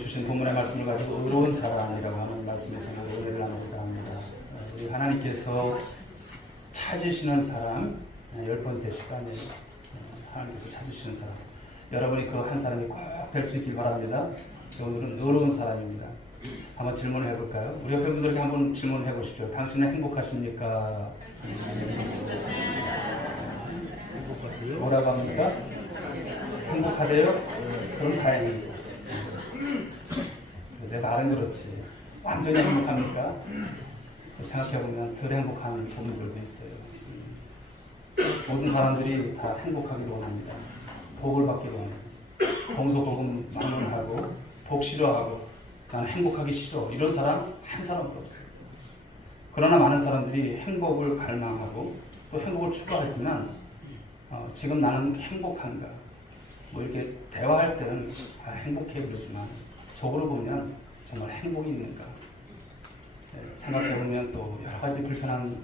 주신 본문의 말씀을 가지고 의로운 사람이라고 하는 말씀에서 은혜를 나누고자 합니다. 우리 하나님께서 찾으시는 사람, 10번째 시간에 하나님께서 찾으시는 사람, 여러분이 그 한 사람이 꼭 될 수 있길 바랍니다. 오늘은 의로운 사람입니다. 한번 질문을 해볼까요? 우리 옆에 분들에게 한번 질문을 해보십시오. 당신은 행복하십니까? 행복하세요? 뭐라고 합니까? 행복하대요? 그럼 다행입니다. 내 말은 그렇지. 완전히 행복합니까? 생각해보면 덜 행복한 부분들도 있어요. 모든 사람들이 다 행복하기를 원합니다. 복을 받기를 원합니다. 동서복음 막론하고 복 싫어하고 나는 행복하기 싫어 이런 사람 한 사람도 없어요. 그러나 많은 사람들이 행복을 갈망하고 또 행복을 추구하지만 지금 나는 행복한가? 뭐 이렇게 대화할 때는 행복해 그러지만 속으로 보면 정말 행복이 있는가? 생각해보면 또 여러 가지 불편한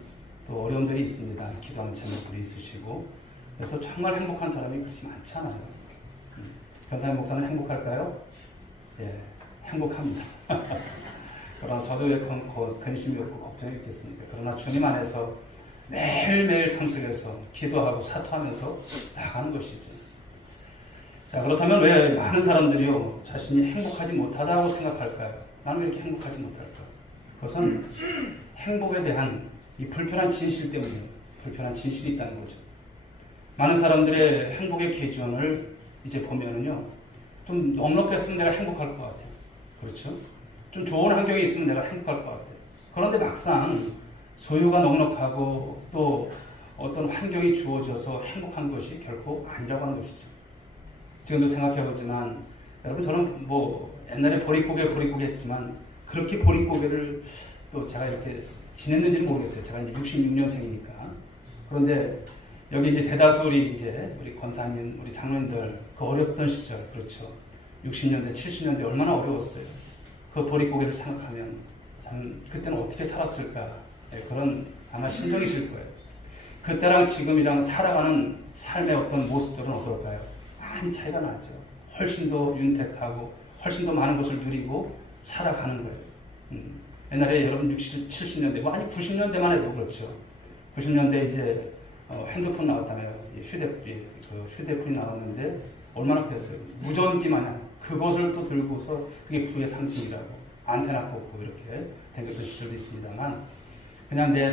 또 어려움들이 있습니다. 기도하는 제목들이 있으시고 그래서 정말 행복한 사람이 그렇지 많지 않아요. 변사님 목사는 행복할까요? 예, 행복합니다. 그러나 저도 왜 근심이 없고 걱정이 있겠습니까? 그러나 주님 안에서 매일매일 삶 속에서 기도하고 사투하면서 나가는 것이지. 자, 그렇다면 왜 많은 사람들이요 자신이 행복하지 못하다고 생각할까요? 나는 왜 이렇게 행복하지 못할까? 그것은 행복에 대한 이 불편한 진실 때문에 불편한 진실이 있다는 거죠. 많은 사람들의 행복의 기준을 이제 보면은요 좀 넉넉했으면 내가 행복할 것 같아요. 그렇죠? 좀 좋은 환경에 있으면 내가 행복할 것 같아요. 그런데 막상 소유가 넉넉하고 또 어떤 환경이 주어져서 행복한 것이 결코 아니라고 하는 것이죠. 지금도 생각해보지만 여러분 저는 뭐 옛날에 보릿고개 했지만 그렇게 보릿고개를 또 제가 이렇게 지냈는지는 모르겠어요. 제가 이제 66년생이니까. 그런데 여기 이제 대다수 우리 권사님, 우리 장로님들 그 어렵던 시절, 그렇죠. 60년대, 70년대 얼마나 어려웠어요. 그 보릿고개를 생각하면 참 그때는 어떻게 살았을까 그런 아마 심정이실 거예요. 그때랑 지금이랑 살아가는 삶의 어떤 모습들은 어떨까요? 많이 차이가 나죠. 훨씬 더 윤택하고 훨씬 더 많은 것을 누리고 살아가는 거예요. 옛날에 여러분 60, 70년대, 뭐 아니 90년대만 해도 그렇죠. 90년대 이제 핸드폰 나왔잖아요. 휴대폰이 나왔는데 얼마나 그랬어요. 무전기 마냥 그것을 또 들고서 그게 부의 상징이라고 안테나 꽂고 이렇게 댕겼던 시절도 있습니다만 그냥 내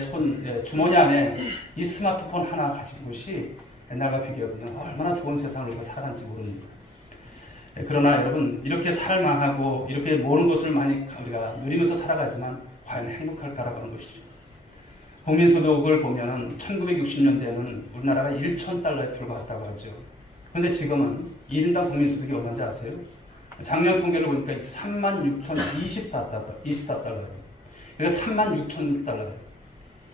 주머니 안에 이 스마트폰 하나 가진 것이 옛날과 비교해보면 얼마나 좋은 세상을 우리가 살아간지 모릅니다. 그러나 여러분 이렇게 살만하고 이렇게 모든 것을 많이 우리가 누리면서 살아가지만 과연 행복할까라고 하는 것이죠. 국민소득을 보면 1960년대에는 우리나라가 1,000달러에 불과했다고 하죠. 그런데 지금은 1인당 국민소득이 얼마인지 아세요? 작년 통계를 보니까 36,024달러. 그래서 36,000달러.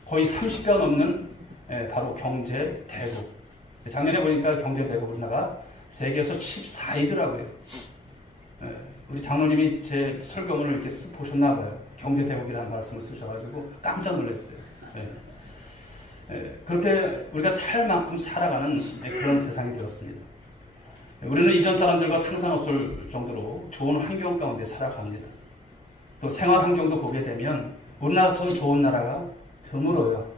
거의 30배가 넘는 바로 경제 대국. 작년에 보니까 경제 대국 우리나라 세계에서 14위더라고요. 우리 장로님이 제 설교문을 이렇게 보셨나 봐요. 경제 대국이라는 말씀을 쓰셔가지고 깜짝 놀랐어요. 그렇게 우리가 살 만큼 살아가는 그런 세상이 되었습니다. 우리는 이전 사람들과 상관없을 정도로 좋은 환경 가운데 살아갑니다. 또 생활 환경도 보게 되면 우리나라처럼 좋은 나라가 드물어요.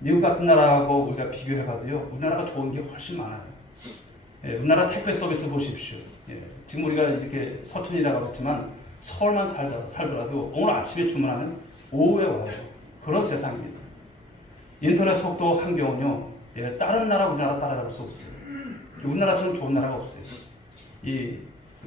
미국 같은 나라하고 우리가 비교해봐도요, 우리나라가 좋은 게 훨씬 많아요. 우리나라 택배 서비스 보십시오. 지금 우리가 이렇게 서촌이라고 했지만 서울만 살더라도 오늘 아침에 주문하면 오후에 와요. 그런 세상입니다. 인터넷 속도 환경은요, 다른 나라 우리나라 따라잡을 수 없어요. 우리나라처럼 좋은 나라가 없어요.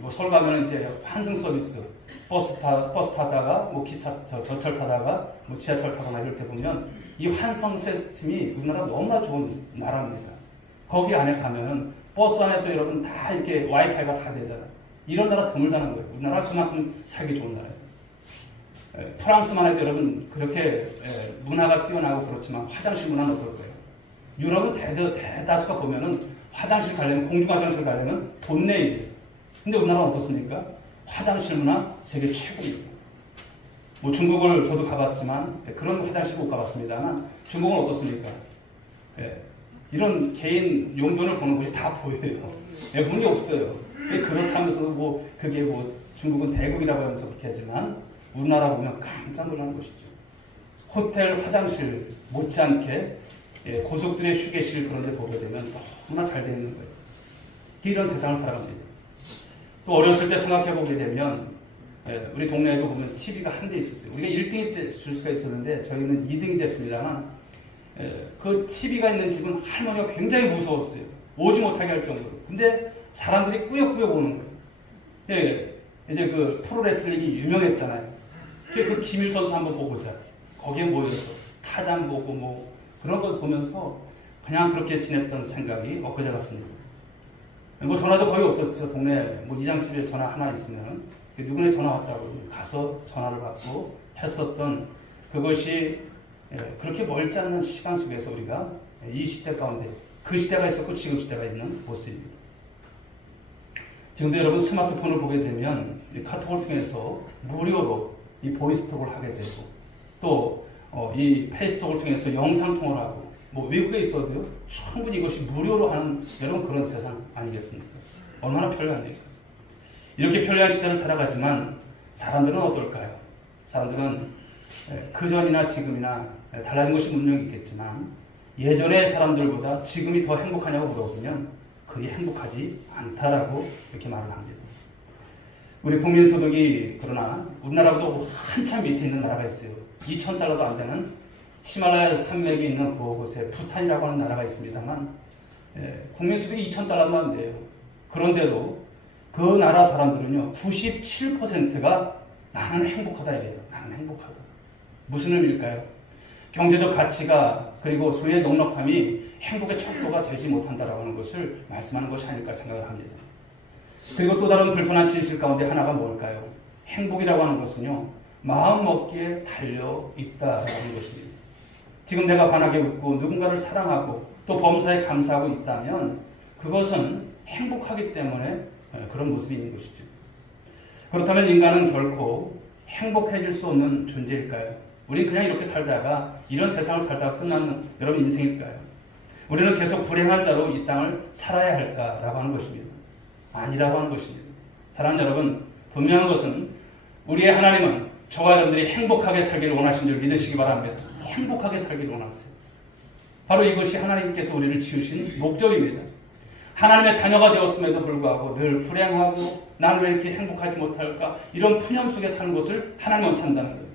서울 가면은 이제 환승 서비스, 버스 타다가 뭐 기차 전철 타다가 뭐 지하철 타거나 이럴 때 보면 이 환승 시스템이 우리나라 너무나 좋은 나라입니다. 거기 안에 가면은 버스 안에서 여러분 다 이렇게 와이파이가 다 되잖아요. 이런 나라 드물다는 거예요. 우리나라 그만큼 살기 좋은 나라예요. 프랑스만 해도 여러분 그렇게 문화가 뛰어나고 그렇지만 화장실 문화는 어떨 거예요? 유럽은 대다수가 보면은 화장실 가려면 공중 화장실 가려면 돈 내야 돼요. 근데 우리나라는 어떻습니까? 화장실 문화 세계 최고입니다. 뭐 중국을 저도 가봤지만 그런 화장실 못 가봤습니다만 중국은 어떻습니까? 이런 개인 용도를 보는 곳이 다 보여요. 문이 없어요. 그렇다면서도 뭐 그게 뭐 중국은 대국이라고 하면서 그렇게 하지만 우리나라 보면 깜짝 놀라는 것이죠. 호텔 화장실 못지않게 고속도로의 휴게실 그런 데 보게 되면 너무나 잘 되어 있는 거예요. 이런 세상을 살아갑니다. 또 어렸을 때 생각해 보게 되면 우리 동네에도 보면 TV가 한 대 있었어요. 우리가 1등이 줄 수가 있었는데 저희는 2등이 됐습니다만 그 TV가 있는 집은 할머니가 굉장히 무서웠어요. 오지 못하게 할 정도로. 근데 사람들이 꾸역꾸역 오는 거예요. 이제 그 프로레슬링이 유명했잖아요. 그 김일 선수 한번 보고자. 거기에 모여서 타잔 보고 뭐 그런 걸 보면서 그냥 그렇게 지냈던 생각이 엊그제 같습니다. 뭐 전화도 거의 없었죠. 동네 뭐 이장집에 전화 하나 있으면 누구네 전화 왔다고 가서 전화를 받고 했었던 그것이 그렇게 멀지 않는 시간 속에서 우리가 이 시대 가운데 그 시대가 있었고 지금 시대가 있는 모습입니다. 지금도 여러분 스마트폰을 보게 되면 카톡을 통해서 무료로 이 보이스톡을 하게 되고 또 이 페이스톡을 통해서 영상통화를 하고 뭐 외국에 있어도요 충분히 이것이 무료로 하는 여러분 그런 세상 아니겠습니까? 얼마나 편리합니까? 이렇게 편리한 시대를 살아가지만 사람들은 어떨까요? 사람들은 그전이나 지금이나 달라진 것이 분명히 있겠지만 예전의 사람들보다 지금이 더 행복하냐고 물어보면 그리 행복하지 않다라고 이렇게 말을 합니다. 우리 국민소득이 그러나 우리나라보다 한참 밑에 있는 나라가 있어요. 2,000달러도 안 되는 히말라야 산맥이 있는 그곳에 부탄이라고 하는 나라가 있습니다만 국민소득이 2,000달러도 안 돼요. 그런데도 그 나라 사람들은요 97%가 나는 행복하다 이래요. 나는 행복하다. 무슨 의미일까요? 경제적 가치가 그리고 소유의 넉넉함이 행복의 척도가 되지 못한다라고 하는 것을 말씀하는 것이 아닐까 생각을 합니다. 그리고 또 다른 불편한 진실 가운데 하나가 뭘까요? 행복이라고 하는 것은요 마음 먹기에 달려 있다라는 것입니다. 지금 내가 환하게 웃고 누군가를 사랑하고 또 범사에 감사하고 있다면 그것은 행복하기 때문에 그런 모습이 있는 것이죠. 그렇다면 인간은 결코 행복해질 수 없는 존재일까요? 우리 그냥 이렇게 살다가 이런 세상을 살다가 끝나는 여러분 인생일까요? 우리는 계속 불행한 자로 이 땅을 살아야 할까라고 하는 것입니다. 아니라고 하는 것입니다. 사랑하는 여러분, 분명한 것은 우리의 하나님은 저와 여러분들이 행복하게 살기를 원하신 줄 믿으시기 바랍니다. 행복하게 살기를 원하세요. 바로 이것이 하나님께서 우리를 지으신 목적입니다. 하나님의 자녀가 되었음에도 불구하고 늘 불행하고 나는 왜 이렇게 행복하지 못할까 이런 푸념 속에 사는 것을 하나님 원한다는 거예요.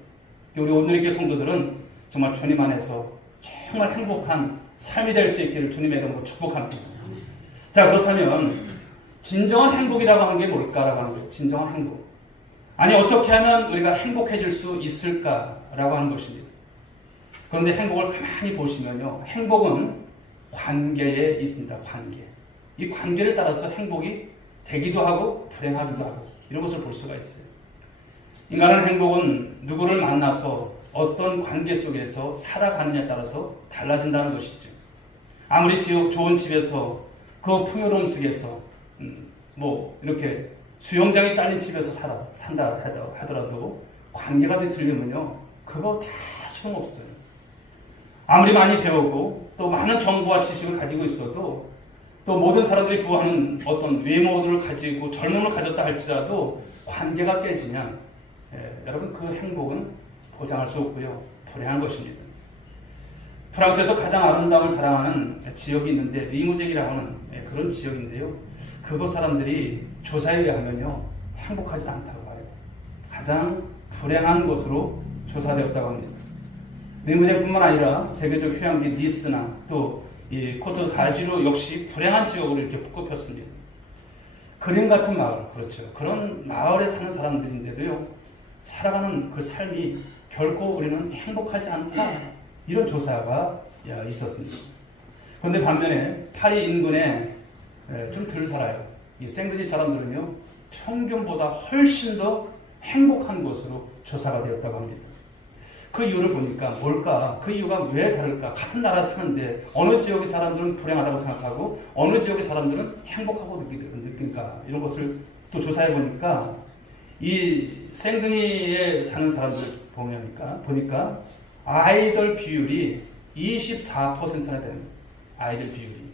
우리 오늘의 성도들은 정말 주님 안에서 정말 행복한 삶이 될 수 있기를 주님의 이름으로 축복합니다. 자, 그렇다면 진정한 행복이라고 하는 게 뭘까라고 하는 거예요. 진정한 행복. 아니 어떻게 하면 우리가 행복해질 수 있을까라고 하는 것입니다. 그런데 행복을 가만히 보시면요. 행복은 관계에 있습니다. 관계. 이 관계를 따라서 행복이 되기도 하고 불행하기도 하고 이런 것을 볼 수가 있어요. 인간은 행복은 누구를 만나서 어떤 관계 속에서 살아가느냐에 따라서 달라진다는 것이죠. 아무리 좋은 집에서 그 풍요로움 속에서 뭐 이렇게 수영장이 딸린 집에서 산다 하더라도 관계가 뒤틀리면요 그거 다 소용없어요. 아무리 많이 배우고 또 많은 정보와 지식을 가지고 있어도 또 모든 사람들이 구하는 어떤 외모들을 가지고 젊음을 가졌다 할지라도 관계가 깨지면 여러분 그 행복은 보장할 수 없고요 불행한 것입니다. 프랑스에서 가장 아름다움을 자랑하는 지역이 있는데 리무쟁이라고 하는 그런 지역인데요. 그곳 사람들이 조사에 의하면요 행복하지 않다고 해요. 가장 불행한 곳으로 조사되었다고 합니다. 리무쟁뿐만 아니라 세계적 휴양지 니스나 또 이 코트 다지루 역시 불행한 지역으로 이렇게 꼽혔습니다. 그림 같은 마을, 그렇죠. 그런 마을에 사는 사람들인데도요 살아가는 그 삶이 결코 우리는 행복하지 않다. 이런 조사가 있었습니다. 그런데 반면에 파리 인근에 좀 덜 살아요. 이 생드니 사람들은요 평균보다 훨씬 더 행복한 곳으로 조사가 되었다고 합니다. 그 이유를 보니까 뭘까? 그 이유가 왜 다를까? 같은 나라 사는데 어느 지역의 사람들은 불행하다고 생각하고 어느 지역의 사람들은 행복하고 느낄까? 이런 것을 또 조사해 보니까 이 생드니에 사는 사람들 보니까 아이들 비율이 24%나 됩니다. 아이들 비율이.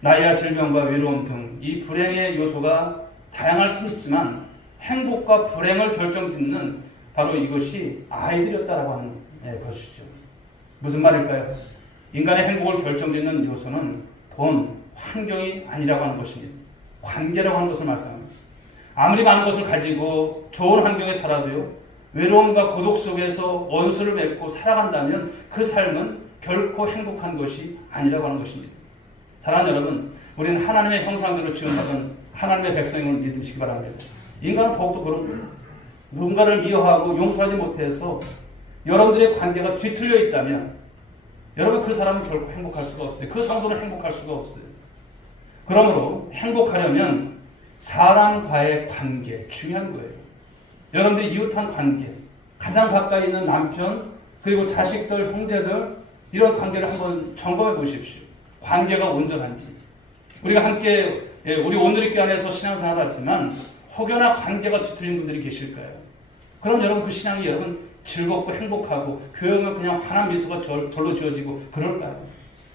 나이와 질병과 외로움 등 이 불행의 요소가 다양할 수 있지만 행복과 불행을 결정짓는 바로 이것이 아이들이었다라고 하는 것이죠. 무슨 말일까요? 인간의 행복을 결정짓는 요소는 돈, 환경이 아니라고 하는 것입니다. 관계라고 하는 것을 말씀합니다. 아무리 많은 것을 가지고 좋은 환경에 살아도요, 외로움과 고독 속에서 원수를 맺고 살아간다면 그 삶은 결코 행복한 것이 아니라고 하는 것입니다. 사랑하는 여러분, 우리는 하나님의 형상대로 지원받은 하나님의 백성임을 믿으시기 바랍니다. 인간은 더욱더 그런 거예요. 누군가를 미워하고 용서하지 못해서 여러분들의 관계가 뒤틀려 있다면 여러분 그 사람은 결코 행복할 수가 없어요. 그 성도는 행복할 수가 없어요. 그러므로 행복하려면 사람과의 관계 중요한 거예요. 여러분들이 이웃한 관계, 가장 가까이 있는 남편, 그리고 자식들, 형제들 이런 관계를 한번 점검해 보십시오. 관계가 온전한지. 우리가 함께 우리 오늘의 안에서 신앙생활을 하지만 혹여나 관계가 뒤틀린 분들이 계실까요? 그럼 여러분 그 신앙이 여러분 즐겁고 행복하고 교회 오면 그냥 환한 미소가 절로 지어지고 그럴까요?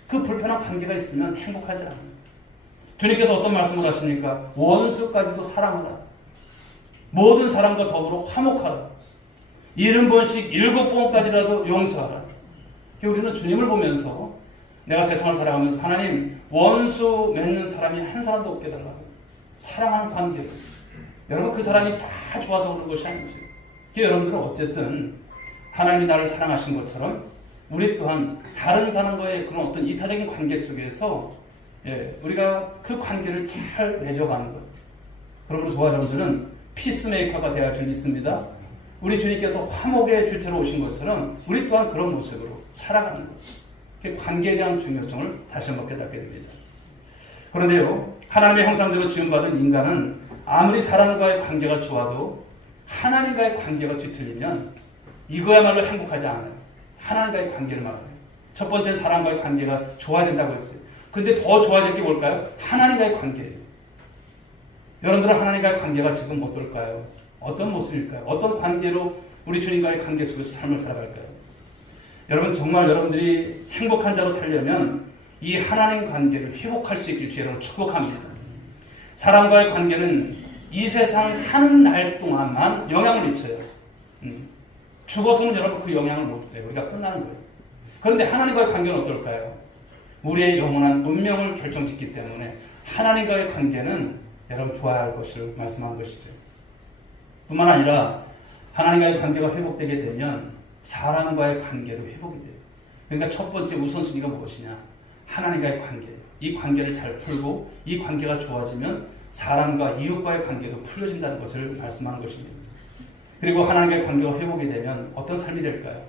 그 불편한 관계가 있으면 행복하지 않아요. 주님께서 어떤 말씀을 하십니까? 원수까지도 사랑하라. 모든 사람과 더불어 화목하라. 70번씩 7번까지라도 용서하라. 우리는 주님을 보면서 내가 세상을 살아가면서 하나님 원수 맺는 사람이 한 사람도 없게 달라고. 사랑하는 관계. 여러분 그 사람이 다 좋아서 그런 것이 아니죠. 여러분들은 어쨌든 하나님이 나를 사랑하신 것처럼 우리 또한 다른 사람과의 그런 어떤 이타적인 관계 속에서 우리가 그 관계를 잘 맺어가는 거예요. 그러므로 저와 여러분들은 피스메이커가 되어야 할 줄 믿습니다. 우리 주님께서 화목의 주체로 오신 것처럼 우리 또한 그런 모습으로 살아가는 거예요. 관계에 대한 중요성을 다시 한번 깨닫게 됩니다. 그런데요, 하나님의 형상대로 지음받은 인간은 아무리 사람과의 관계가 좋아도 하나님과의 관계가 뒤틀리면 이거야말로 행복하지 않아요. 하나님과의 관계를 말해요. 첫 번째는 사람과의 관계가 좋아야 된다고 했어요. 근데 더 좋아질 게 뭘까요? 하나님과의 관계예요. 여러분들은 하나님과의 관계가 지금 어떨까요? 어떤 모습일까요? 어떤 관계로 우리 주님과의 관계 속에서 삶을 살아갈까요? 여러분 정말 여러분들이 행복한 자로 살려면 이 하나님 관계를 회복할 수 있길 주님을 축복합니다. 사람과의 관계는 이 세상 사는 날 동안만 영향을 미쳐요. 죽어서는 여러분 그 영향을 못 해요. 우리가 끝나는 거예요. 그런데 하나님과의 관계는 어떨까요? 우리의 영원한 운명을 결정짓기 때문에 하나님과의 관계는 여러분 좋아야 할 것을 말씀한 것이죠. 뿐만 아니라 하나님과의 관계가 회복되게 되면 사람과의 관계도 회복이 돼요. 그러니까 첫 번째 우선순위가 무엇이냐? 하나님과의 관계. 이 관계를 잘 풀고 이 관계가 좋아지면 사람과 이웃과의 관계도 풀려진다는 것을 말씀하는 것입니다. 그리고 하나님과의 관계가 회복이 되면 어떤 삶이 될까요?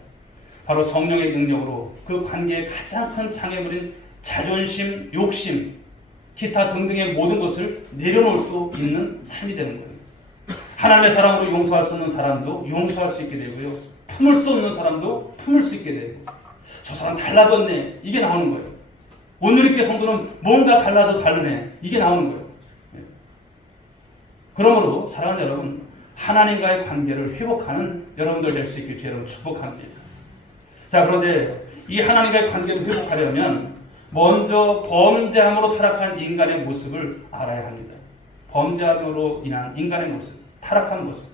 바로 성령의 능력으로 그 관계의 가장 큰 장애물인 자존심, 욕심, 기타 등등의 모든 것을 내려놓을 수 있는 삶이 되는 거예요. 하나님의 사랑으로 용서할 수 없는 사람도 용서할 수 있게 되고요. 품을 수 없는 사람도 품을 수 있게 되고, 저 사람 달라졌네, 이게 나오는 거예요. 오늘 있게 성도는 뭔가 달라도 다르네, 이게 나오는 거예요. 그러므로 사랑하는 여러분, 하나님과의 관계를 회복하는 여러분들 될 수 있길 주 여러분 축복합니다. 자, 그런데 이 하나님과의 관계를 회복하려면 먼저 범죄함으로 타락한 인간의 모습을 알아야 합니다. 범죄함으로 인한 인간의 모습, 타락한 모습.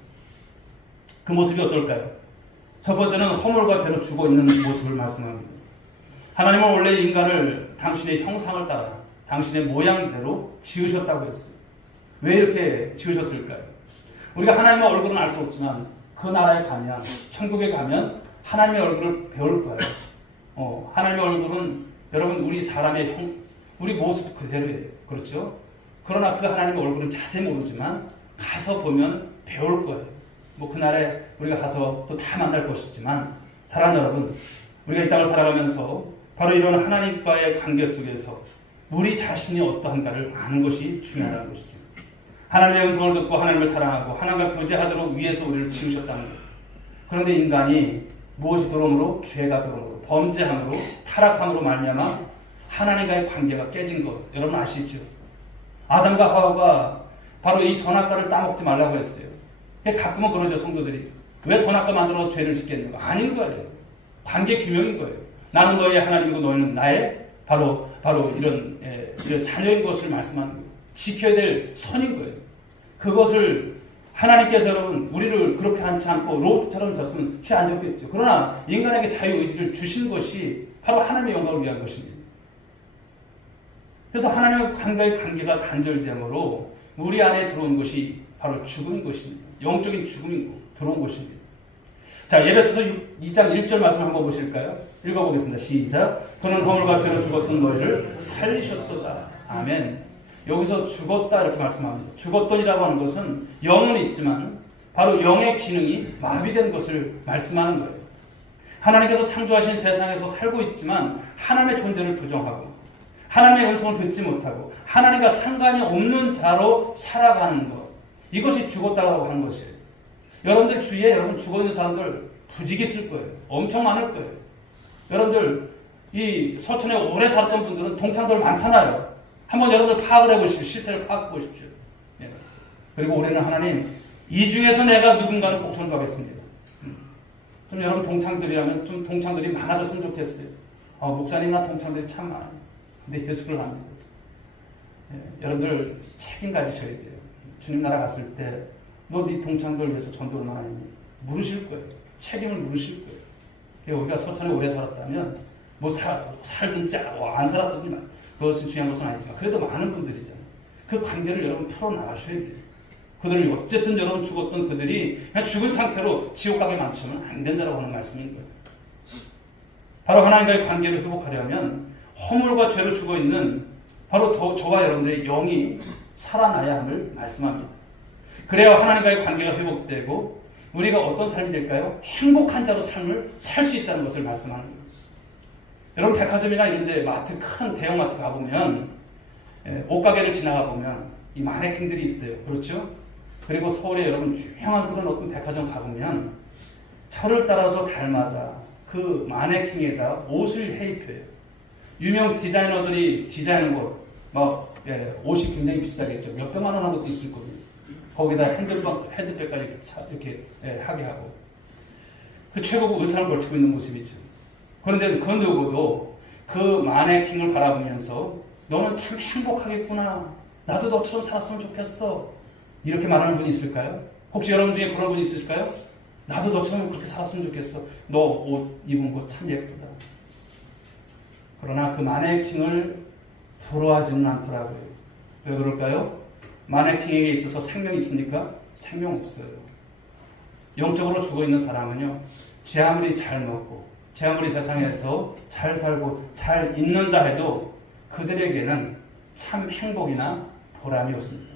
그 모습이 어떨까요? 첫 번째는 허물과 죄로 죽어있는 모습을 말씀합니다. 하나님은 원래 인간을 당신의 형상을 따라 당신의 모양대로 지으셨다고 했어요. 왜 이렇게 지으셨을까요? 우리가 하나님의 얼굴은 알 수 없지만 그 나라에 가면, 천국에 가면 하나님의 얼굴을 배울 거예요. 하나님의 얼굴은 여러분 우리 사람의 우리 모습 그대로예요. 그렇죠? 그러나 그 하나님의 얼굴은 자세히 모르지만 가서 보면 배울 거예요. 뭐 그날에 우리가 가서 또 다 만날 것이지만, 사랑하는 여러분, 우리가 이 땅을 살아가면서 바로 이런 하나님과의 관계 속에서 우리 자신이 어떠한가를 아는 것이 중요하다는 것이죠. 하나님의 음성을 듣고 하나님을 사랑하고 하나님과 교제하도록 위해서 우리를 지으셨다는 거예요. 그런데 인간이 무엇이 들어옴으로? 죄가 들어옴으로, 범죄함으로, 타락함으로 말미암아 하나님과의 관계가 깨진 것 여러분 아시죠? 아담과 하와가 바로 이 선악과를 따먹지 말라고 했어요. 가끔은 그러죠, 성도들이. 왜 선악과 만들어서 죄를 짓겠는가? 아닌 거예요. 관계 규명인 거예요. 나는 너의 하나님이고 너희는 나의 바로 이런 자녀인 것을 말씀하는 거예요. 지켜야 될 선인 거예요. 그것을 하나님께서 여러분 우리를 그렇게 하지 않고 로봇처럼 졌으면 죄 안 졌겠죠. 그러나 인간에게 자유의지를 주신 것이 바로 하나님의 영광을 위한 것입니다. 그래서 하나님의 관계의 관계가 단절되므로 우리 안에 들어온 것이 바로 죽음인 것입니다. 영적인 죽음이 들어온 것입니다. 자, 에베소서 2장 1절 말씀 한번 보실까요? 읽어보겠습니다. 시작. 그는 허물과 죄로 죽었던 너희를 살리셨도다. 아멘. 여기서 죽었다 이렇게 말씀합니다. 죽었던이라고 하는 것은 영은 있지만 바로 영의 기능이 마비된 것을 말씀하는 거예요. 하나님께서 창조하신 세상에서 살고 있지만 하나님의 존재를 부정하고 하나님의 음성을 듣지 못하고 하나님과 상관이 없는 자로 살아가는 것, 이것이 죽었다고 하는 것이에요. 여러분들 주위에 여러분 죽어있는 사람들 부지기 있을 거예요. 엄청 많을 거예요. 여러분들 이 서천에 오래 살았던 분들은 동창들 많잖아요. 한번 여러분들 파악을 해보십시오. 실태를 파악해 보십시오. 예. 그리고 올해는 하나님 이 중에서 내가 누군가를 꼭 전도하겠습니다. 좀 여러분 동창들이라면 좀 동창들이 많아졌으면 좋겠어요. 목사님이나 동창들이 참 많아요. 근데 예수를 합니다. 예. 여러분들 책임 가지셔야 돼요. 주님 나라 갔을 때 너 네 동창들 위해서 전도를 얼마나 했니? 물으실 거예요. 책임을 물으실 거예요. 우리가 서천에 오래 살았다면 뭐 살든 안 살았든 그것은 중요한 것은 아니지만 그래도 많은 분들이잖아요. 그 관계를 여러분 풀어나가셔야 돼요. 그들을 어쨌든 여러분 죽었던 그들이 그냥 죽은 상태로 지옥 가게 만드시면 안 된다고 하는 말씀인 거예요. 바로 하나님과의 관계를 회복하려면 허물과 죄로 죽어있는 바로 저와 여러분들의 영이 살아나야 함을 말씀합니다. 그래야 하나님과의 관계가 회복되고 우리가 어떤 삶이 될까요? 행복한 자로 삶을 살 수 있다는 것을 말씀하는 거예요. 여러분 백화점이나 이런 데 마트, 큰 대형마트 가보면 옷가게를 지나가 보면 이 마네킹들이 있어요. 그렇죠? 그리고 서울에 여러분 유명한 그런 어떤 백화점 가보면 철을 따라서 달마다 그 마네킹에다 옷을 해입혀요. 유명 디자이너들이 디자인한 것, 옷이 굉장히 비싸겠죠. 몇백만 원 한 것도 있을 겁니다. 거기다 핸드백까지 이렇게 하게 하고. 그 최고급 의상을 걸치고 있는 모습이죠. 그런데 그 누구도 그 마네킹을 바라보면서 너는 참 행복하겠구나. 나도 너처럼 살았으면 좋겠어. 이렇게 말하는 분이 있을까요? 혹시 여러분 중에 그런 분이 있으실까요? 나도 너처럼 그렇게 살았으면 좋겠어. 너 옷 입은 거 참 예쁘다. 그러나 그 마네킹을 부러워하지는 않더라고요. 왜 그럴까요? 마네킹에게 있어서 생명이 있습니까? 생명 없어요. 영적으로 죽어있는 사람은요, 제 아무리 잘 먹고 제 아무리 세상에서 잘 살고 잘 있는다 해도 그들에게는 참 행복이나 보람이 없습니다.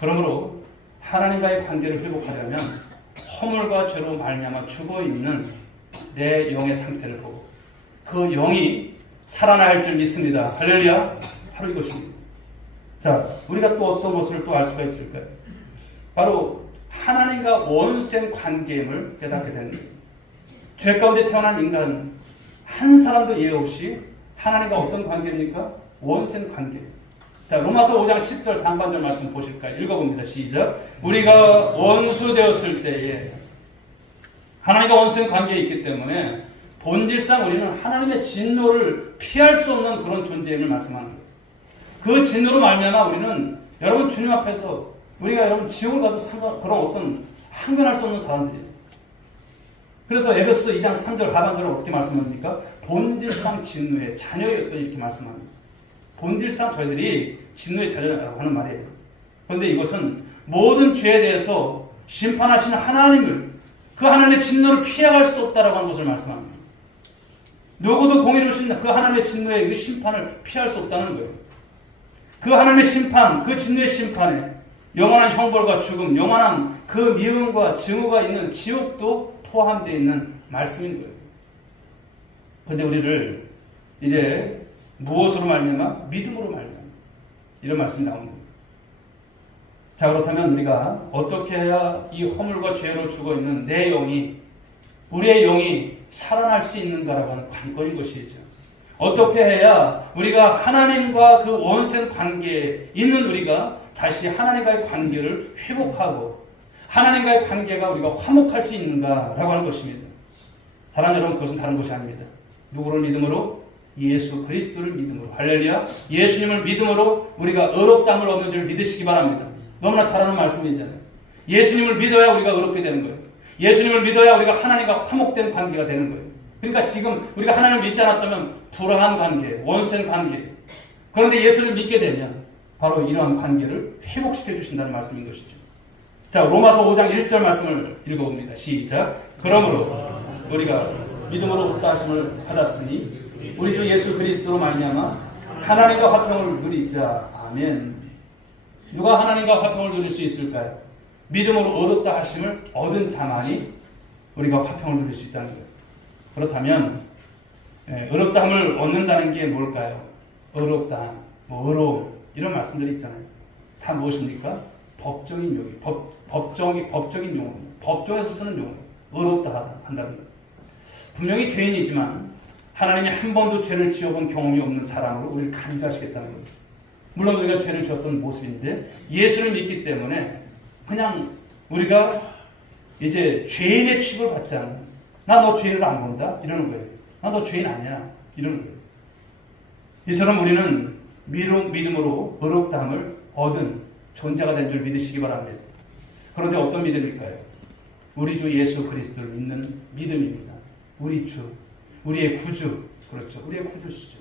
그러므로 하나님과의 관계를 회복하려면 허물과 죄로 말미암아 죽어있는 내 영의 상태를 보고 그 영이 살아날 줄 믿습니다. 할렐루야. 바로 이것입니다. 자, 우리가 또 어떤 것을 또 알 수가 있을까요? 바로 하나님과 원수된 관계임을 깨닫게 됩니다. 죄 가운데 태어난 인간 한 사람도 예외 없이 하나님과 어떤 관계입니까? 원수된 관계. 자, 로마서 5장 10절 상반절 말씀 보실까요? 읽어봅니다. 시작. 우리가 원수 되었을 때에 하나님과 원수된 관계에 있기 때문에 본질상 우리는 하나님의 진노를 피할 수 없는 그런 존재임을 말씀하는 거예요. 그 진노로 말미암아 우리는 여러분 주님 앞에서 우리가 여러분 지옥을 가도 그런 어떤 항변할 수 없는 사람들이에요. 그래서 에베소서 2장 3절 하반절은 어떻게 말씀합니까? 본질상 진노의 자녀였더니 이렇게 말씀합니다. 본질상 저희들이 진노의 자녀라고 하는 말이에요. 그런데 이것은 모든 죄에 대해서 심판하시는 하나님을 그 하나님의 진노를 피해갈 수 없다라고 하는 것을 말씀합니다. 누구도 공의로우신 그 하나님의 진노의 그 심판을 피할 수 없다는 거예요. 그 하나님의 심판, 그 진노의 심판에 영원한 형벌과 죽음, 영원한 그 미움과 증오가 있는 지옥도 포함되어 있는 말씀인 거예요. 그런데 우리를 이제 무엇으로 말미암아? 믿음으로 말미암아. 이런 말씀이 나옵니다. 자, 그렇다면 우리가 어떻게 해야 이 허물과 죄로 죽어있는 내 영이, 우리의 영이 살아날 수 있는가라고 하는 관건인 것이죠. 어떻게 해야 우리가 하나님과 그 원수된 관계에 있는 우리가 다시 하나님과의 관계를 회복하고 하나님과의 관계가 우리가 화목할 수 있는가라고 하는 것입니다. 사랑하는 여러분, 그것은 다른 것이 아닙니다. 누구를 믿음으로? 예수 그리스도를 믿음으로. 할렐루야. 예수님을 믿음으로 우리가 의롭다함을 얻는 줄 믿으시기 바랍니다. 너무나 잘 아는 말씀이잖아요. 예수님을 믿어야 우리가 의롭게 되는 거예요. 예수님을 믿어야 우리가 하나님과 화목된 관계가 되는 거예요. 그러니까 지금 우리가 하나님을 믿지 않았다면 불안한 관계, 원수된 관계. 그런데 예수를 믿게 되면 바로 이러한 관계를 회복시켜 주신다는 말씀인 것이죠. 자, 로마서 5장 1절 말씀을 읽어봅니다. 시작. 그러므로 우리가 믿음으로 의롭다 하심을 받았으니 우리 주 예수 그리스도로 말미암아 하나님과 화평을 누리자. 아멘. 누가 하나님과 화평을 누릴 수 있을까요? 믿음으로 의롭다 하심을 얻은 자만이 우리가 화평을 누릴 수 있다는 거예요. 그렇다면 의롭다함을 얻는다는 게 뭘까요? 의롭다, 의로움 이런 말씀들이 있잖아요. 다 무엇입니까? 법적인 용어, 법적인 용어, 법정에서 쓰는 용어. 의롭다 한다는 거예요. 분명히 죄인이지만 하나님이 한 번도 죄를 지어본 경험이 없는 사람으로 우리를 간주하시겠다는 거예요. 물론 우리가 죄를 지었던 모습인데 예수를 믿기 때문에 그냥 우리가 이제 죄인의 취급을 받지 않는, 나 너 죄인을 안 본다 이러는 거예요. 나 너 죄인 아니야 이러는 거예요. 이처럼 우리는 믿음으로 의롭다함을 얻은 존재가 된 줄 믿으시기 바랍니다. 그런데 어떤 믿음일까요? 우리 주 예수 그리스도를 믿는 믿음입니다. 우리 주, 우리의 구주, 그렇죠. 우리의 구주시죠.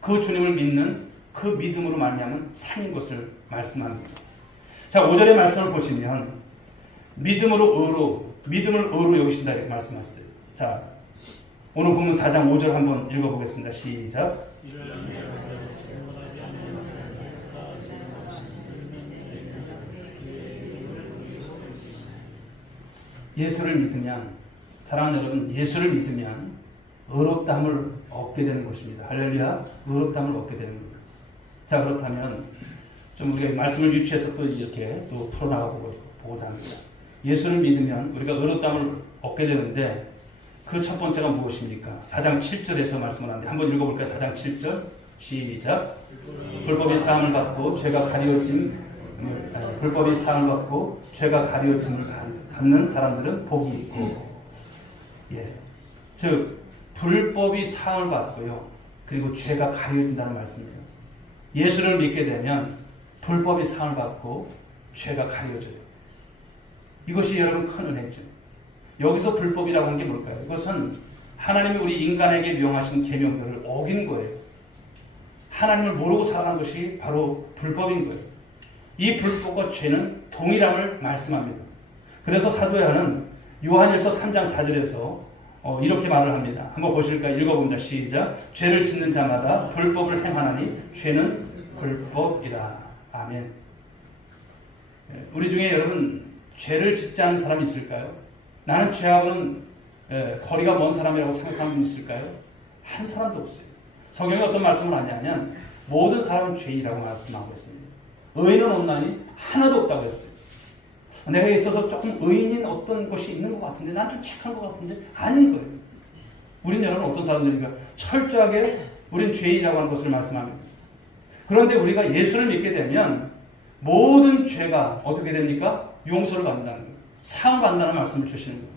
그 주님을 믿는 그 믿음으로 말미암은 삶인 것을 말씀합니다. 자, 5절의 말씀을 보시면 믿음을 의로 여기신다 이렇게 말씀하셨어요. 자, 오늘 본문 4장 5절 한번 읽어보겠습니다. 시작. 예수를 믿으면, 사랑하는 여러분, 예수를 믿으면 의롭다함을 얻게 되는 것입니다. 할렐루야, 의롭다함을 얻게 되는 겁니다. 자, 그렇다면 좀 우리가 말씀을 유추해서 또 이렇게 또 풀어나가보고자 합니다. 예수를 믿으면 우리가 의롭다함을 얻게 되는데 그 첫 번째가 무엇입니까? 4장 7절에서 말씀을 하는데 한번 읽어볼까요? 4장 7절 시작. 불법이 사함을 받고 죄가 가려짐을 갖는 사람들은 복이 있고, 즉 불법이 사함을 받고요, 그리고 죄가 가려진다는 말씀이에요. 예수를 믿게 되면 불법이 사함을 받고 죄가 가려져요. 이것이 여러분 큰 은혜죠. 여기서 불법이라고 하는 게 뭘까요? 이것은 하나님이 우리 인간에게 명하신 계명들을 어긴 거예요. 하나님을 모르고 살아가는 것이 바로 불법인 거예요. 이 불법과 죄는 동일함을 말씀합니다. 그래서 사도 요한은 요한일서 3장 4절에서 이렇게 말을 합니다. 한번 보실까요? 읽어봅니다. 시작. 죄를 짓는 자마다 불법을 행하나니 죄는 불법이라. 아멘. 우리 중에 여러분 죄를 짓지 않은 사람이 있을까요? 나는 죄하고는 거리가 먼 사람이라고 생각하는 분 있을까요? 한 사람도 없어요. 성경이 어떤 말씀을 하냐면 모든 사람은 죄인이라고 말씀하고 있습니다. 의인은 없나니 하나도 없다고 했어요. 내가 있어서 조금 의인인 어떤 것이 있는 것 같은데 난 좀 착한 것 같은데 아닌 거예요. 우리는 여러분 어떤 사람들인가? 철저하게 우린 죄인이라고 하는 것을 말씀합니다. 그런데 우리가 예수를 믿게 되면 모든 죄가 어떻게 됩니까? 용서를 받는다는 거예요. 사함 받는다는 말씀을 주시는 거예요.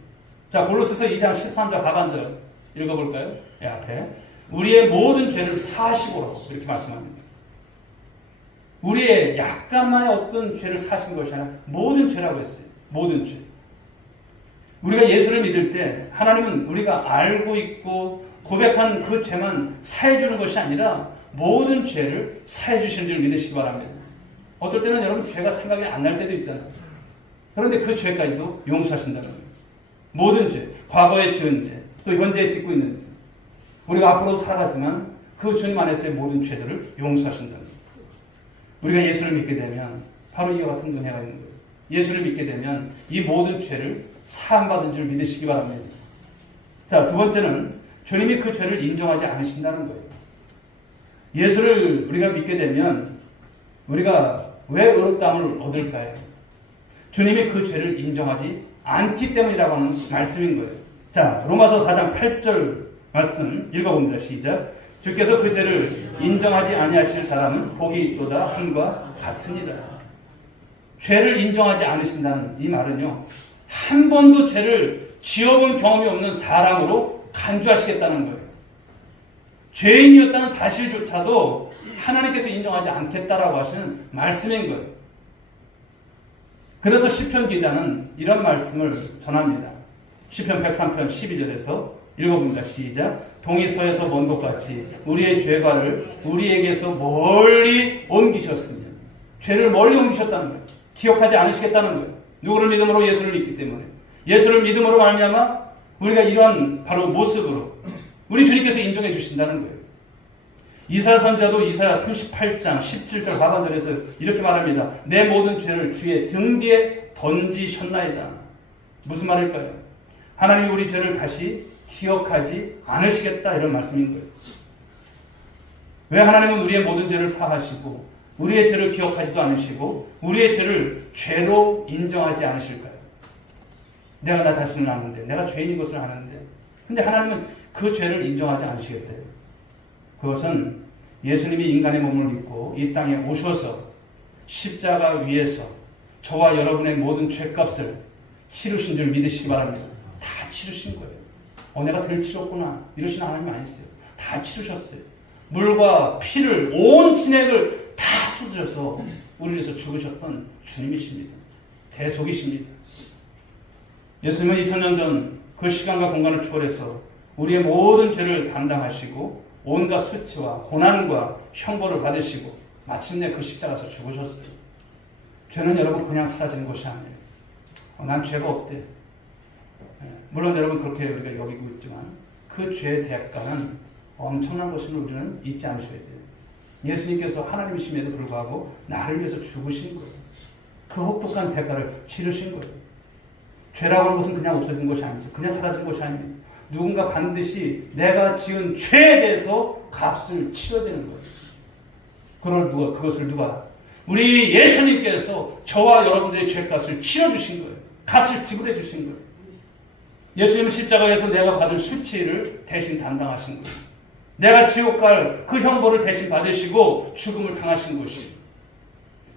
자, 골로새서 2장 13절 하반절 읽어볼까요? 앞에 우리의 모든 죄를 사하시고 이렇게 말씀합니다. 우리의 약간만의 어떤 죄를 사신 것이 아니라 모든 죄라고 했어요. 모든 죄. 우리가 예수를 믿을 때 하나님은 우리가 알고 있고 고백한 그 죄만 사해 주는 것이 아니라 모든 죄를 사해 주시는 줄 믿으시기 바랍니다. 어떨 때는 여러분 죄가 생각이 안 날 때도 있잖아요. 그런데 그 죄까지도 용서하신다는 거예요. 모든 죄, 과거에 지은 죄, 또 현재에 짓고 있는 죄. 우리가 앞으로 살아가지만 그 주님 안에서의 모든 죄들을 용서하신다는 거예요. 우리가 예수를 믿게 되면 바로 이와 같은 은혜가 있는 거예요. 예수를 믿게 되면 이 모든 죄를 사함받은 줄 믿으시기 바랍니다. 자, 두 번째는 주님이 그 죄를 인정하지 않으신다는 거예요. 예수를 우리가 믿게 되면 우리가 왜 의롭다함을 얻을까요? 주님이 그 죄를 인정하지 않기 때문이라고 하는 말씀인 거예요. 자, 로마서 4장 8절 말씀 읽어봅니다. 시작. 주께서 그 죄를 인정하지 아니하실 사람은 복이 있도다 함과 같으니라. 죄를 인정하지 않으신다는 이 말은요, 한 번도 죄를 지어본 경험이 없는 사람으로 간주하시겠다는 거예요. 죄인이었다는 사실조차도 하나님께서 인정하지 않겠다라고 하시는 말씀인 거예요. 그래서 시편 기자는 이런 말씀을 전합니다. 시편 103편 12절에서 읽어봅니다. 시작. 동이 서에서 먼 것 같이 우리의 죄가를 우리에게서 멀리 옮기셨으며, 죄를 멀리 옮기셨다는 거예요. 기억하지 않으시겠다는 거예요. 누구를 믿음으로 예수를 믿기 때문에. 예수를 믿음으로 말미암아 우리가 이러한 바로 모습으로 우리 주님께서 인정해 주신다는 거예요. 이사야 선지자도 이사야 38장 17절 하반절에서 이렇게 말합니다. 내 모든 죄를 주의 등 뒤에 던지셨나이다. 무슨 말일까요? 하나님이 우리 죄를 다시 기억하지 않으시겠다, 이런 말씀인 거예요. 왜 하나님은 우리의 모든 죄를 사하시고 우리의 죄를 기억하지도 않으시고 우리의 죄를 죄로 인정하지 않으실까요? 내가 나 자신을 아는데, 내가 죄인인 것을 아는데, 근데 하나님은 그 죄를 인정하지 않으시겠대요. 그것은 예수님이 인간의 몸을 입고 이 땅에 오셔서 십자가 위에서 저와 여러분의 모든 죄값을 치르신 줄 믿으시기 바랍니다. 다 치르신 거예요. 내가 덜 치렀구나 이러시는 하나님 아니세요. 다 치르셨어요. 물과 피를, 온 진액을 다 쏟으셔서 우리를 위해서 죽으셨던 주님이십니다. 대속이십니다. 예수님은 2000년 전 그 시간과 공간을 초월해서 우리의 모든 죄를 담당하시고 온갖 수치와 고난과 형벌을 받으시고 마침내 그 십자가에서 죽으셨어요. 죄는 여러분 그냥 사라지는 것이 아니에요. 난 죄가 없대. 물론 여러분 그렇게 우리가 여기고 있지만 그 죄의 대가는 엄청난 것임을 우리는 잊지 않으셔야 돼요. 예수님께서 하나님이심에도 불구하고 나를 위해서 죽으신 거예요. 그 혹독한 대가를 치르신 거예요. 죄라고 하는 것은 그냥 없어진 것이 아니죠. 그냥 사라진 것이 아닙니다. 누군가 반드시 내가 지은 죄에 대해서 값을 치러야 되는 거예요. 그것을 누가? 우리 예수님께서 저와 여러분들의 죄값을 치러주신 거예요. 값을 지불해 주신 거예요. 예수님은 십자가에서 내가 받을 수치를 대신 담당하신 거예요. 내가 지옥 갈 그 형벌을 대신 받으시고 죽음을 당하신 것이에요.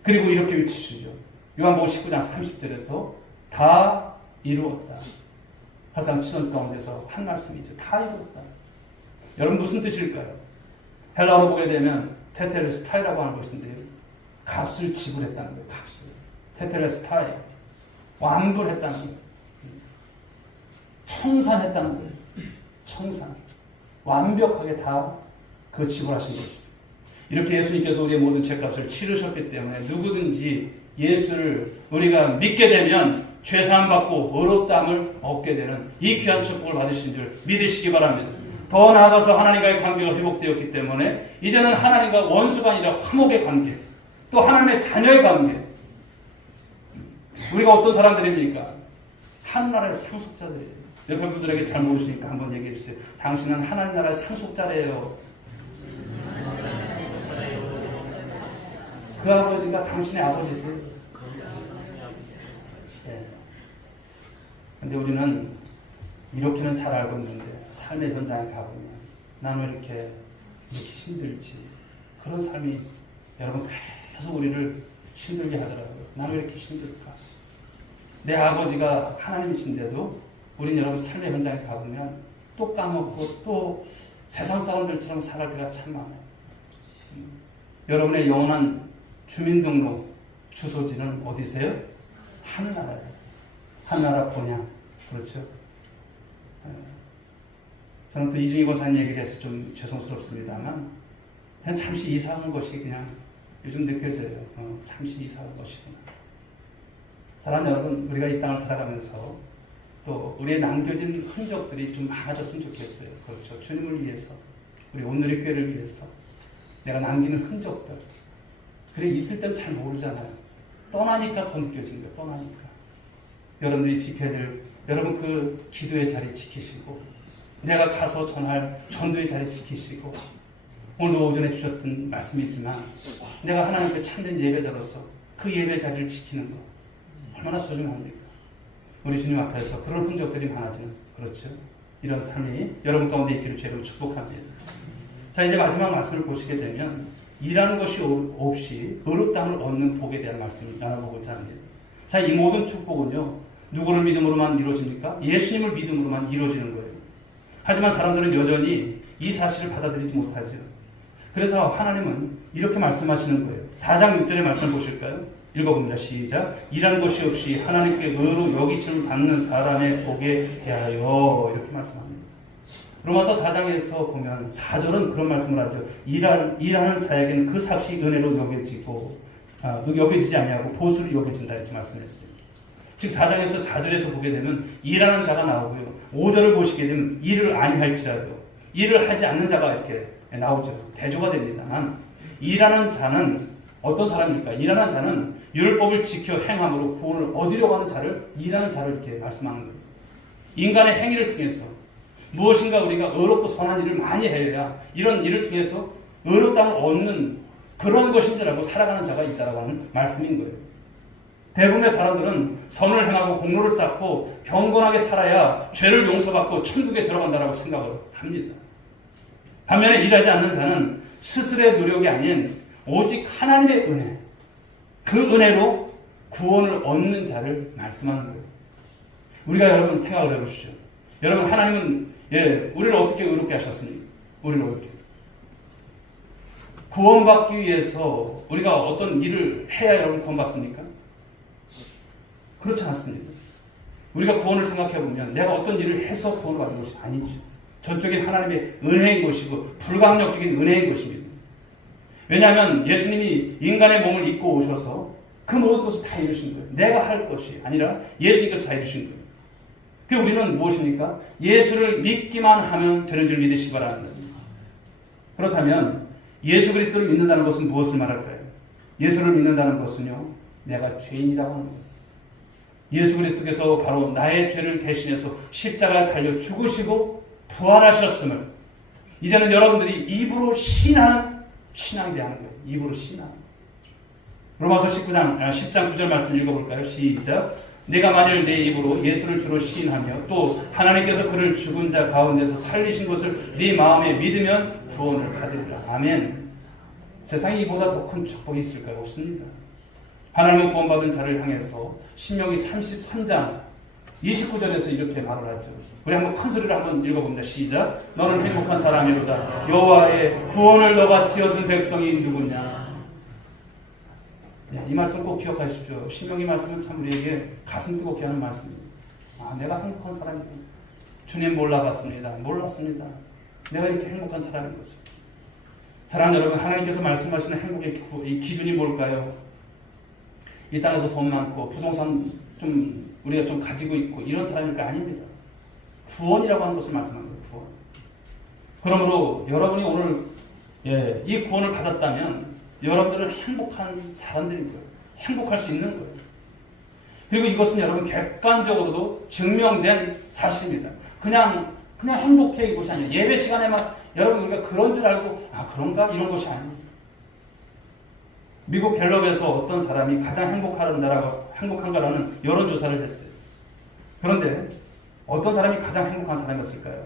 그리고 이렇게 외치시죠. 요한복음 19장 30절에서 다 이루었다. 가상 7원 가운데서 한 말씀이죠. 다 이루었다. 여러분 무슨 뜻일까요? 헬라어로 보게 되면 테텔레스타이라고 하는 것인데요. 값을 지불했다는 거예요. 값을. 테텔레스타이. 완불했다는 거예요. 청산했다는 거예요. 청산. 완벽하게 다 그 지불하신 것이죠. 이렇게 예수님께서 우리의 모든 죄값을 치르셨기 때문에 누구든지 예수를 우리가 믿게 되면 죄사함 받고 의롭다함을 얻게 되는 이 귀한 축복을 받으신 줄 믿으시기 바랍니다. 더 나아가서 하나님과의 관계가 회복되었기 때문에 이제는 하나님과 원수가 아니라 화목의 관계, 또 하나님의 자녀의 관계. 우리가 어떤 사람들입니까? 하늘나라의 상속자들이에요. 옆에 분들에게 잘 모르시니까 한번 얘기해 주세요. 당신은 하나님 나라의 상속자래요. 그 아버지가 당신의 아버지세요. 네. 근데 우리는 이렇게는 잘 알고 있는데 삶의 현장에 가보면 나는 왜 이렇게 힘들지? 그런 삶이 여러분 계속 우리를 힘들게 하더라고요. 나는 왜 이렇게 힘들까? 내 아버지가 하나님이신데도 우린 여러분 삶의 현장에 가보면 또 까먹고 또 세상 사람들처럼 살할 때가 참 많아요. 여러분의 영원한 주민등록 주소지는 어디세요? 하늘나라예요. 하늘나라 본향. 그렇죠? 저는 또 이중희 권사님 얘기를 해서 좀 죄송스럽습니다만 그냥 잠시 이사한 것이 그냥 요즘 느껴져요. 잠시 이사한 것이구나. 사랑하는 여러분, 우리가 이 땅을 살아가면서 또 우리의 남겨진 흔적들이 좀 많아졌으면 좋겠어요. 그렇죠? 주님을 위해서, 우리 온누리 교회를 위해서 내가 남기는 흔적들. 그래 있을 땐 잘 모르잖아요. 떠나니까 더 느껴진 거예요. 떠나니까. 여러분들이 지켜야 될, 여러분 그 기도의 자리 지키시고 내가 가서 전할 전도의 자리 지키시고 오늘도 오전에 주셨던 말씀이지만 내가 하나님께 참된 예배자로서 그 예배 자리를 지키는 거 얼마나 소중합니까? 우리 주님 앞에서 그런 흔적들이 많아지는, 그렇죠? 이런 삶이 여러분 가운데 있기를 주로 축복합니다. 자, 이제 마지막 말씀을 보시게 되면 일하는 것이 없이 의롭다함을 얻는 복에 대한 말씀을 나눠보고자 합니다. 자, 이 모든 축복은요, 누구를 믿음으로만 이루어집니까? 예수님을 믿음으로만 이루어지는 거예요. 하지만 사람들은 여전히 이 사실을 받아들이지 못하죠. 그래서 하나님은 이렇게 말씀하시는 거예요. 4장 6절의 말씀을 보실까요? 읽어봅니다. 시작. 일한 것이 없이 하나님께 의로 여기심 받는 사람의 복에 대하여 이렇게 말씀합니다. 로마서 4장에서 보면 4절은 그런 말씀을 하죠. 일하는 자에게는 그 삭시 은혜로 여겨지지 아니하고 보수로 여겨진다 이렇게 말씀했어요. 즉 4장에서 4절에서 보게 되면 일하는 자가 나오고요. 5절을 보시게 되면 일을 아니할지라도 일을 하지 않는 자가 이렇게 나오죠. 대조가 됩니다. 일하는 자는 어떤 사람입니까? 일하는 자는 율법을 지켜 행함으로 구원을 얻으려고 하는 자를 일하는 자를 이렇게 말씀하는 거예요. 인간의 행위를 통해서 무엇인가 우리가 의롭고 선한 일을 많이 해야 이런 일을 통해서 의롭다함을 얻는 그런 것인 줄 알고 살아가는 자가 있다라고 하는 말씀인 거예요. 대부분의 사람들은 선을 행하고 공로를 쌓고 경건하게 살아야 죄를 용서받고 천국에 들어간다라고 생각을 합니다. 반면에 일하지 않는 자는 스스로의 노력이 아닌 오직 하나님의 은혜, 그 은혜로 구원을 얻는 자를 말씀하는 거예요. 우리가 여러분 생각을 해보시죠. 여러분 하나님은 우리를 어떻게 의롭게 하셨습니까? 우리를 어떻게 구원받기 위해서 우리가 어떤 일을 해야 여러분 구원받습니까? 그렇지 않습니다. 우리가 구원을 생각해보면 내가 어떤 일을 해서 구원을 받는 것이 아니죠. 전적인 하나님의 은혜인 것이고 불강력적인 은혜인 것입니다. 왜냐하면 예수님이 인간의 몸을 입고 오셔서 그 모든 것을 다 이루신 거예요. 내가 할 것이 아니라 예수님께서 다 이루신 거예요. 그래서 우리는 무엇입니까? 예수를 믿기만 하면 되는 줄 믿으시기 바랍니다. 그렇다면 예수 그리스도를 믿는다는 것은 무엇을 말할까요? 예수를 믿는다는 것은요, 내가 죄인이라고 하는 거예요. 예수 그리스도께서 바로 나의 죄를 대신해서 십자가에 달려 죽으시고 부활하셨음을 이제는 여러분들이 입으로 신하는 신앙이 되는 거예요. 입으로 신앙. 로마서 10장 9절 말씀 읽어볼까요? 시작. 내가 만일 내 입으로 예수를 주로 시인하며 또 하나님께서 그를 죽은 자 가운데서 살리신 것을 네 마음에 믿으면 구원을 받으리라. 아멘. 세상에 이보다 더 큰 축복이 있을까요? 없습니다. 하나님은 구원받은 자를 향해서 신명기 33장 29절에서 이렇게 말을 하죠. 우리 한번 큰 소리로 한번 읽어봅니다. 시작. 너는 행복한 사람이로다. 여호와의 구원을 너가 지어준 백성이 누구냐. 이 말씀 꼭 기억하십시오. 신명기 말씀은 참 우리에게 가슴 뜨겁게 하는 말씀입니다. 내가 행복한 사람이다. 주님 몰랐습니다. 내가 이렇게 행복한 사람인 것을. 사랑하는 여러분, 하나님께서 말씀하시는 행복의 이 기준이 뭘까요? 이 땅에서 돈 많고 부동산 우리가 좀 가지고 있고 이런 사람일까? 아닙니다. 구원이라고 하는 것을 말씀합니다. 구원. 그러므로 여러분이 오늘 이 구원을 받았다면 여러분들은 행복한 사람들인 거예요. 행복할 수 있는 거예요. 그리고 이것은 여러분 객관적으로도 증명된 사실입니다. 그냥 행복해 이것이 아니에요. 예배 시간에만 여러분 우리가 그런 줄 알고 그런가? 이런 것이 아닙니다. 미국 갤럽에서 어떤 사람이 가장 행복한가라는 여론조사를 했어요. 그런데 어떤 사람이 가장 행복한 사람이었을까요?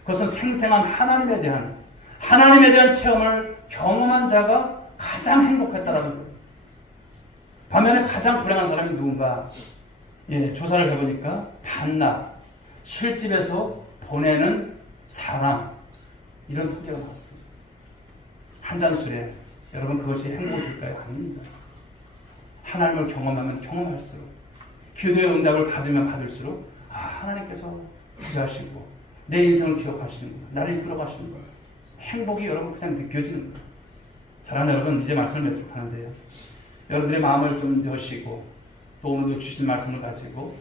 그것은 생생한 하나님에 대한 체험을 경험한 자가 가장 행복했다라는 거예요. 반면에 가장 불행한 사람이 누군가? 조사를 해보니까 밤낮, 술집에서 보내는 사람, 이런 통계가 나왔습니다. 한 잔 술에 여러분 그것이 행복을 줄까요? 아닙니다. 하나님을 경험하면 경험할수록, 기도의 응답을 받으면 받을수록 하나님께서 기도하시고 내 인생을 기억하시는 거예요. 나를 이끌어 가시는 거예요. 행복이 여러분 그냥 느껴지는 거예요. 사랑하는 여러분, 이제 말씀을 맺도록 하는데요. 여러분들의 마음을 좀 여시고 또 오늘도 주신 말씀을 가지고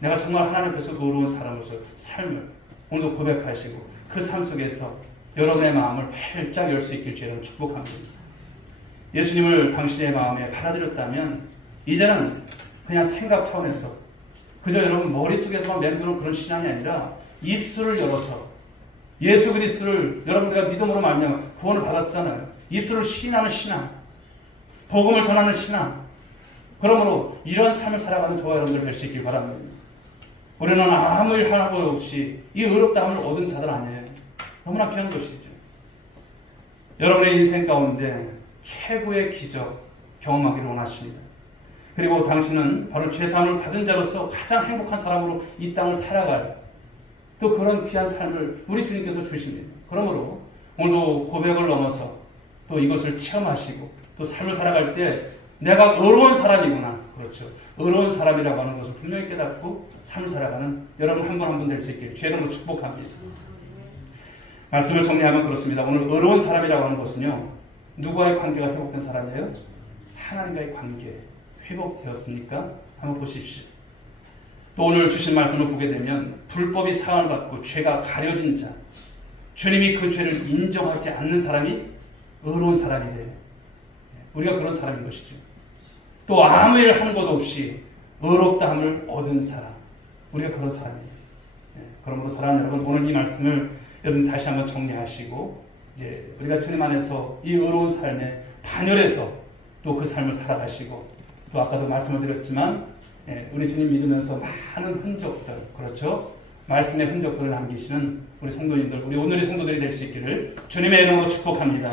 내가 정말 하나님 앞에서 의로운 사람으로서 삶을 오늘도 고백하시고 그 삶 속에서 여러분의 마음을 활짝 열 수 있길 주님을 축복합니다. 예수님을 당신의 마음에 받아들였다면 이제는 그냥 생각 차원에서 그저 여러분 머릿속에서만 맴도는 그런 신앙이 아니라 입술을 열어서 예수 그리스도를 여러분들과 믿음으로 말미암아 구원을 받았잖아요. 입술을 시인하는 신앙, 복음을 전하는 신앙. 그러므로 이런 삶을 살아가는 저와 여러분들 될 수 있길 바랍니다. 우리는 아무 일 하나도 없이 이 의롭다함을 얻은 자들 아니에요. 너무나 귀한 것이죠. 여러분의 인생 가운데 최고의 기적 경험하기를 원하십니다. 그리고 당신은 바로 죄사함을 받은 자로서 가장 행복한 사람으로 이 땅을 살아갈 또 그런 귀한 삶을 우리 주님께서 주십니다. 그러므로 오늘도 고백을 넘어서 또 이것을 체험하시고 또 삶을 살아갈 때 내가 의로운 사람이구나. 그렇죠. 의로운 사람이라고 하는 것을 분명히 깨닫고 삶을 살아가는 여러분 한 분 한 분 될 수 있기를 주의 이름으로 축복합니다. 말씀을 정리하면 그렇습니다. 오늘 의로운 사람이라고 하는 것은요, 누구와의 관계가 회복된 사람이에요? 하나님과의 관계 회복되었습니까? 한번 보십시오. 또 오늘 주신 말씀을 보게 되면 불법이 사함을 받고 죄가 가려진 자, 주님이 그 죄를 인정하지 않는 사람이 의로운 사람이 돼요. 우리가 그런 사람인 것이죠. 또 아무 일을 한 것 없이 의롭다함을 얻은 사람, 우리가 그런 사람이에요. 그러므로 사랑하는 여러분, 오늘 이 말씀을 여러분 다시 한번 정리하시고 이제 우리가 주님 안에서 이 의로운 삶에 반열해서 또 그 삶을 살아가시고, 또 아까도 말씀을 드렸지만 우리 주님 믿으면서 많은 흔적들, 그렇죠? 말씀의 흔적들을 남기시는 우리 성도님들, 우리 오늘의 성도들이 될 수 있기를 주님의 이름으로 축복합니다.